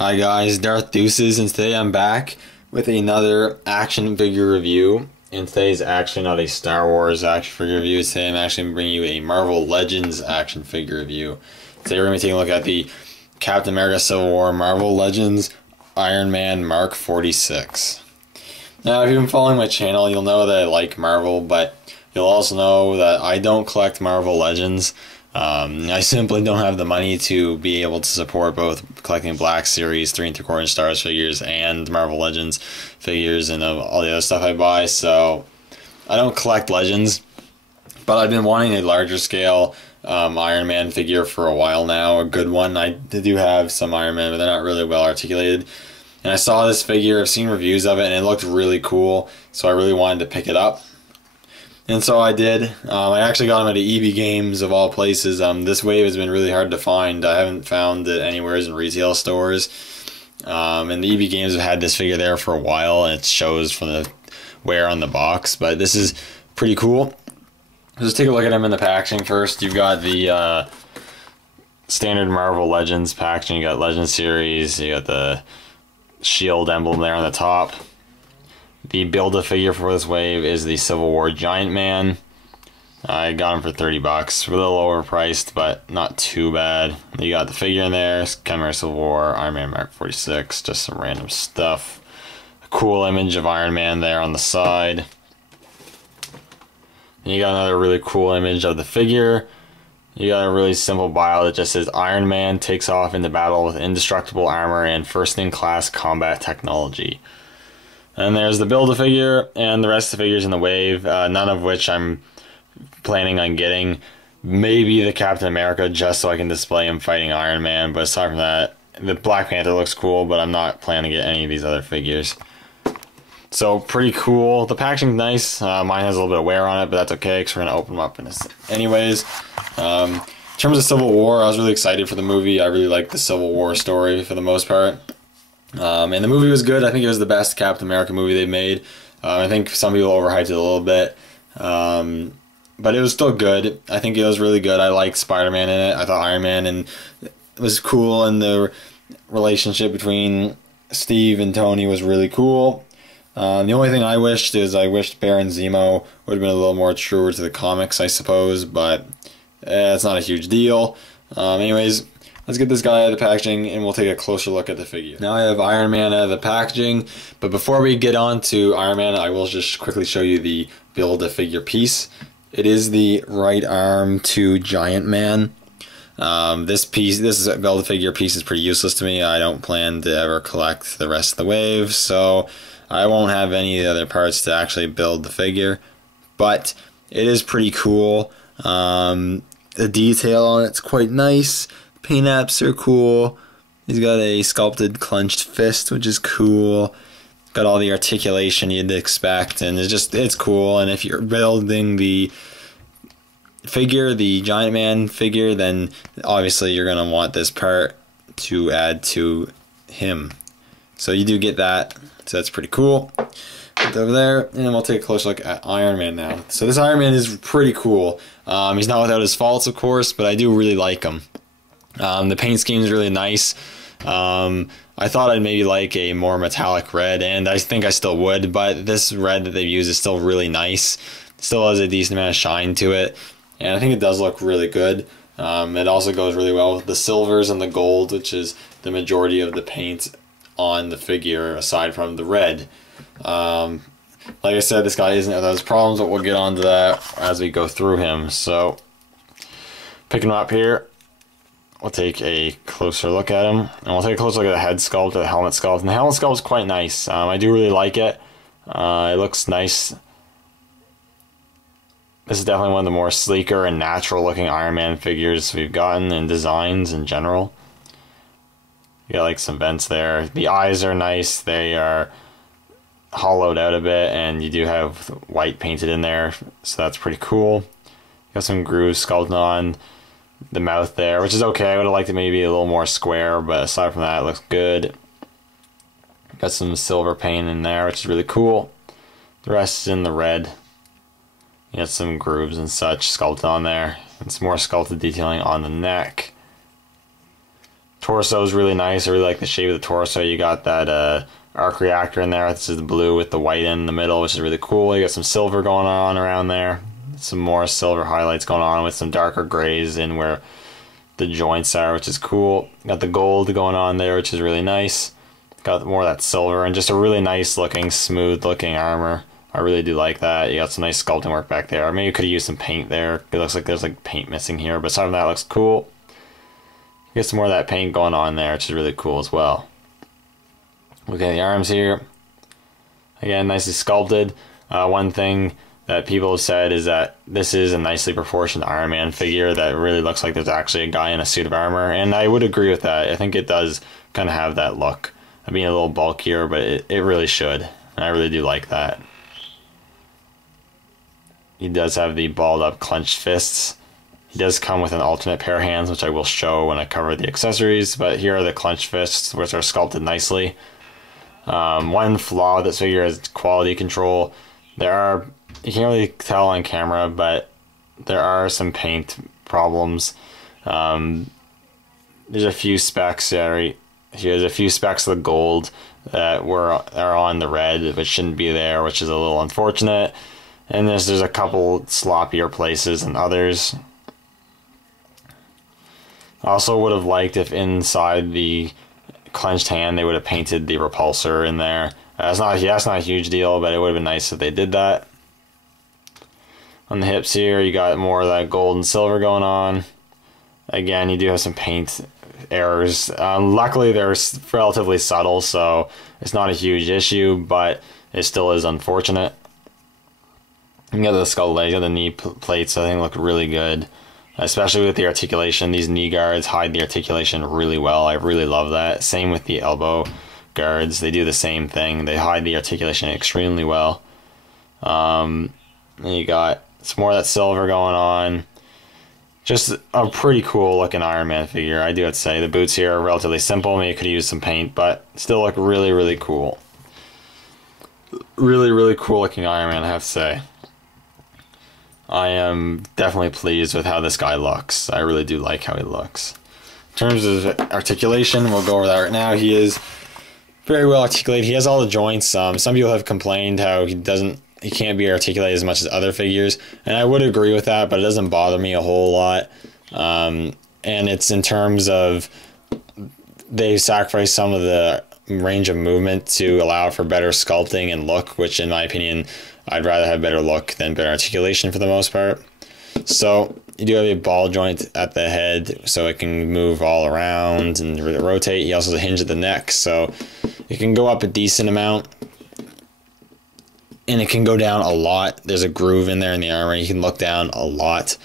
Hi guys, Darth Deuces, and today I'm back with another action figure review. And today's actually not a Star Wars action figure review. Today I'm actually bringing you a Marvel Legends action figure review. Today we're going to be taking a look at the Captain America Civil War Marvel Legends Iron Man Mark 46. Now, if you've been following my channel, you'll know that I like Marvel, but you'll also know that I don't collect Marvel Legends. I simply don't have the money to be able to support both collecting Black Series 3 3/4 inch Stars figures and Marvel Legends figures and all the other stuff I buy, so I don't collect Legends, but I've been wanting a larger scale Iron Man figure for a while now, a good one. I do have some Iron Man, but they're not really well articulated. And I saw this figure, I've seen reviews of it, and it looked really cool, so I really wanted to pick it up. And so I did. I actually got them at EB Games of all places. This wave has been really hard to find. I haven't found it anywhere in retail stores. And the EB Games have had this figure there for a while, and it shows from the wear on the box. But this is pretty cool. Let's take a look at him in the packaging first. You've got the standard Marvel Legends packaging. You got Legend Series. You got the shield emblem there on the top. The Build-A-Figure for this wave is the Civil War Giant Man. I got him for 30 bucks. A little overpriced, but not too bad. You got the figure in there, Captain America Civil War, Iron Man Mark 46, just some random stuff. A cool image of Iron Man there on the side. And you got another really cool image of the figure. You got a really simple bio that just says Iron Man takes off into battle with indestructible armor and first-in-class combat technology. And there's the Build-A-Figure and the rest of the figures in the wave, none of which I'm planning on getting. Maybe the Captain America just so I can display him fighting Iron Man, but aside from that, the Black Panther looks cool, but I'm not planning to get any of these other figures. So, pretty cool. The packaging's nice. Mine has a little bit of wear on it, but that's okay because we're going to open them up in this anyways. In terms of Civil War, I was really excited for the movie. I really liked the Civil War story for the most part. And the movie was good. I think it was the best Captain America movie they've made. I think some people overhyped it a little bit. But it was still good. I think it was really good. I liked Spider-Man in it. I thought Iron Man and it was cool, and the relationship between Steve and Tony was really cool. The only thing I wished is I wished Baron Zemo would have been a little more truer to the comics, I suppose, but it's not a huge deal. Anyways, let's get this guy out of the packaging and we'll take a closer look at the figure. Now I have Iron Man out of the packaging, but before we get on to Iron Man, I will just quickly show you the Build-A-Figure piece. It is the right arm to Giant Man. This Build-A-Figure piece is pretty useless to me. I don't plan to ever collect the rest of the wave, so I won't have any of the other parts to actually build the figure, but it is pretty cool. The detail on it's quite nice. Paint apps are cool. He's got a sculpted clenched fist, which is cool. Got all the articulation you'd expect, and it's cool. And if you're building the figure, the Giant Man figure, then obviously you're gonna want this part to add to him. So you do get that. So that's pretty cool. Put that over there, and we'll take a closer look at Iron Man now. So this Iron Man is pretty cool. He's not without his faults, of course, but I do really like him. The paint scheme is really nice. I thought I'd maybe like a more metallic red, and I think I still would, but this red that they've used is still really nice. It still has a decent amount of shine to it, and I think it does look really good. It also goes really well with the silvers and the gold, which is the majority of the paint on the figure, aside from the red. Like I said, this guy isn't without his problems, but we'll get onto that as we go through him. So, picking him up here, we'll take a closer look at him, and we'll take a closer look at the head sculpt, or the helmet sculpt. And the helmet sculpt is quite nice. I do really like it. It looks nice. This is definitely one of the more sleeker and natural looking Iron Man figures we've gotten in designs in general. You got like some vents there. The eyes are nice. They are hollowed out a bit, and you do have white painted in there, so that's pretty cool. You got some grooves sculpted on the mouth there, which is okay. I would have liked it maybe a little more square, but aside from that, it looks good. Got some silver paint in there, which is really cool. The rest is in the red. You got some grooves and such sculpted on there, and some more sculpted detailing on the neck. Torso is really nice. I really like the shape of the torso. You got that arc reactor in there. This is the blue with the white in the middle, which is really cool. You got some silver going on around there. Some more silver highlights going on with some darker grays in where the joints are, which is cool. Got the gold going on there, which is really nice. Got more of that silver and just a really nice looking, smooth looking armor. I really do like that. You got some nice sculpting work back there. Maybe you could have used some paint there. It looks like there's like paint missing here, but aside from that, looks cool. You get some more of that paint going on there, which is really cool as well. Look at the arms here. Again, nicely sculpted. One thing that people have said is that this is a nicely proportioned Iron Man figure that really looks like there's actually a guy in a suit of armor, and I would agree with that. I think it does kind of have that look of being a little bulkier, but it really should, and I really do like that. He does have the balled up clenched fists. He does come with an alternate pair of hands, which I will show when I cover the accessories, but here are the clenched fists, which are sculpted nicely. One flaw with this figure is quality control. You can't really tell on camera, but there are some paint problems. There's a few specks there. Here's a few specks of the gold that are on the red, which shouldn't be there, which is a little unfortunate. And there's a couple sloppier places than others. I also would have liked if inside the clenched hand they would have painted the repulsor in there. That's not a huge deal, but it would have been nice if they did that. On the hips here, you got more of that gold and silver going on. Again, you do have some paint errors. Luckily, they're relatively subtle, so it's not a huge issue, but it still is unfortunate. You got the skull legs, you got the knee plates, I think look really good. Especially with the articulation. These knee guards hide the articulation really well. I really love that. Same with the elbow guards. They do the same thing. They hide the articulation extremely well. And you got some more of that silver going on. Just a pretty cool looking Iron Man figure, I do have to say. The boots here are relatively simple. Maybe you could use some paint, but still look really, really cool. Really, really cool looking Iron Man, I have to say. I am definitely pleased with how this guy looks. I really do like how he looks. In terms of articulation, we'll go over that right now. He is very well articulated. He has all the joints. Some people have complained how he can't be articulated as much as other figures, and I would agree with that, but it doesn't bother me a whole lot. And it's in terms of they sacrifice some of the range of movement to allow for better sculpting and look, which in my opinion, I'd rather have better look than better articulation for the most part. So you do have a ball joint at the head, so it can move all around and rotate. He also has a hinge at the neck, so it can go up a decent amount. And it can go down a lot. There's a groove in there in the armor. You can look down a lot.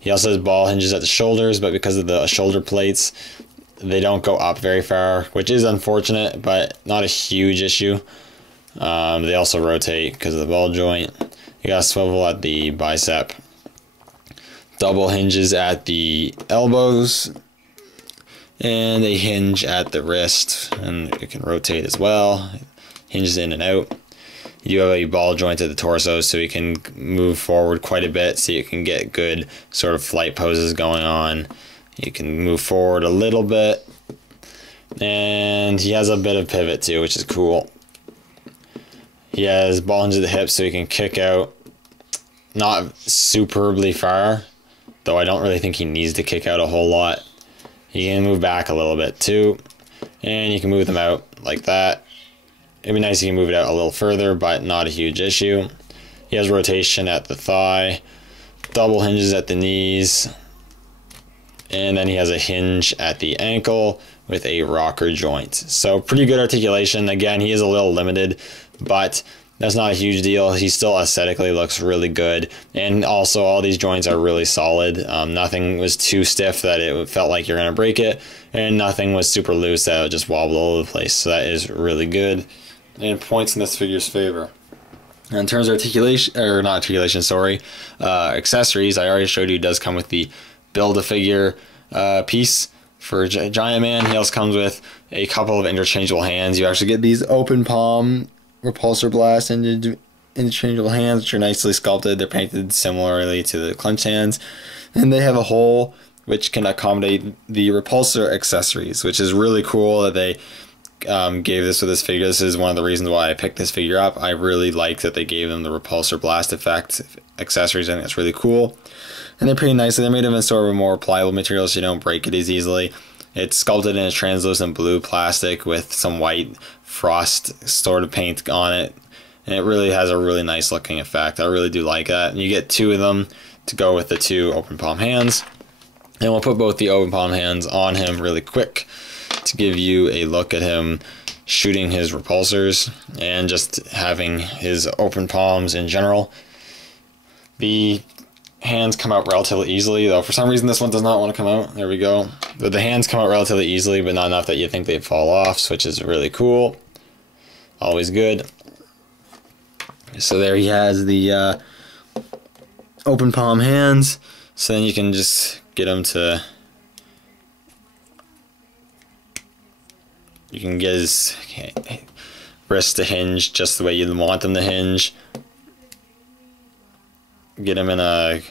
He also has ball hinges at the shoulders, but because of the shoulder plates, they don't go up very far, which is unfortunate, but not a huge issue. They also rotate because of the ball joint. You got a swivel at the bicep. Double hinges at the elbows. And a hinge at the wrist. And it can rotate as well. Hinges in and out. You do have a ball joint at the torso, so you can move forward quite a bit so you can get good sort of flight poses going on. You can move forward a little bit. And he has a bit of pivot too, which is cool. He has ball hinge at the hips, so he can kick out not superbly far, though I don't really think he needs to kick out a whole lot. He can move back a little bit too, and you can move them out like that. It'd be nice if you can move it out a little further, but not a huge issue. He has rotation at the thigh, double hinges at the knees, and then he has a hinge at the ankle with a rocker joint. So pretty good articulation. Again, he is a little limited, but that's not a huge deal. He still aesthetically looks really good, and also all these joints are really solid. Nothing was too stiff that it felt like you're gonna break it, and nothing was super loose that it would just wobble all over the place. So that is really good, and points in this figure's favor. In terms of articulation, or not articulation, sorry, accessories, I already showed you, does come with the Build-A-Figure piece for Giant Man. He also comes with a couple of interchangeable hands. You actually get these open palm repulsor blast interchangeable hands, which are nicely sculpted. They're painted similarly to the clenched hands, and they have a hole which can accommodate the repulsor accessories, which is really cool that they gave this with this figure. This is one of the reasons why I picked this figure up. I really like that they gave them the repulsor blast effect accessories. I think that's really cool. And they're pretty nice. They're made of a sort of a more pliable material so you don't break it as easily. It's sculpted in a translucent blue plastic with some white frost sort of paint on it. And it really has a really nice looking effect. I really do like that. And you get two of them to go with the two open palm hands. And we'll put both the open palm hands on him really quick to give you a look at him shooting his repulsors and just having his open palms in general. The hands come out relatively easily, though for some reason this one does not want to come out. There we go. But the hands come out relatively easily, but not enough that you think they'd fall off, which is really cool. Always good. So there he has the open palm hands. So then you can just get him to... You can get his wrists to hinge just the way you want them to hinge. Get him in a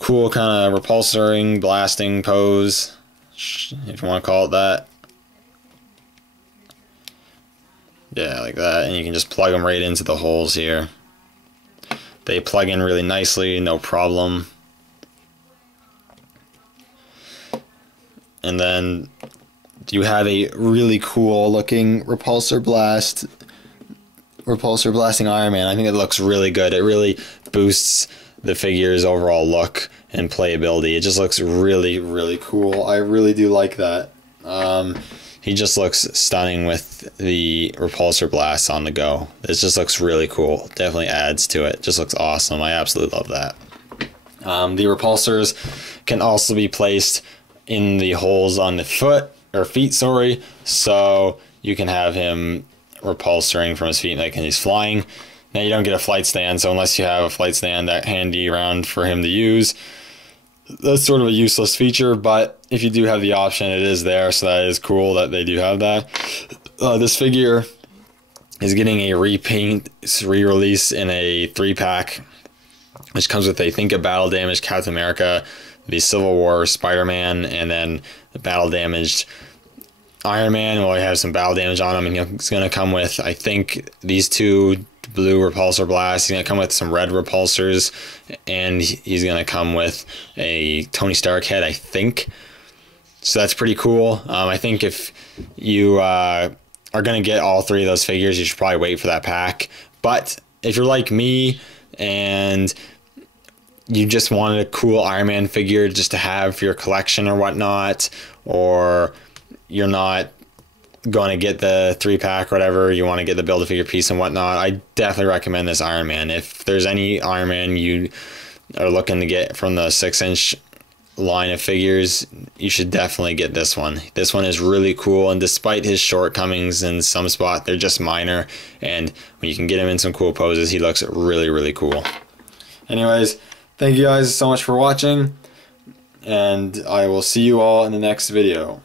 cool kind of repulsoring, blasting pose, if you want to call it that. Yeah, like that. And you can just plug them right into the holes here. They plug in really nicely, no problem. And then you have a really cool looking repulsor blasting Iron Man. I think it looks really good. It really boosts the figure's overall look and playability. It just looks really, really cool. I really do like that. He just looks stunning with the repulsor blasts on the go. This just looks really cool. Definitely adds to it. Just looks awesome. I absolutely love that. The repulsors can also be placed in the holes on the feet, sorry. So you can have him repulsoring from his feet like he's flying. Now you don't get a flight stand, so unless you have a flight stand that handy around for him to use, that's sort of a useless feature, but if you do have the option, it is there, so that is cool that they do have that. This figure is getting a repaint, re-release in a 3-pack, which comes with, I think, a battle damaged Captain America, the Civil War Spider-Man, and then the battle damaged Iron Man. Well, he has some battle damage on him, and he's going to come with, I think, these two blue repulsor blasts. He's going to come with some red repulsors, and he's going to come with a Tony Stark head, I think. So that's pretty cool. I think if you are going to get all three of those figures, you should probably wait for that pack. But if you're like me and you just wanted a cool Iron Man figure just to have for your collection or whatnot, or you're not going to get the 3-pack or whatever, you want to get the Build-A-Figure piece and whatnot, I definitely recommend this Iron Man. If there's any Iron Man you are looking to get from the 6-inch line of figures, you should definitely get this one. This one is really cool, and despite his shortcomings in some spot, they're just minor, and when you can get him in some cool poses, he looks really, really cool. Anyways, thank you guys so much for watching, and I will see you all in the next video.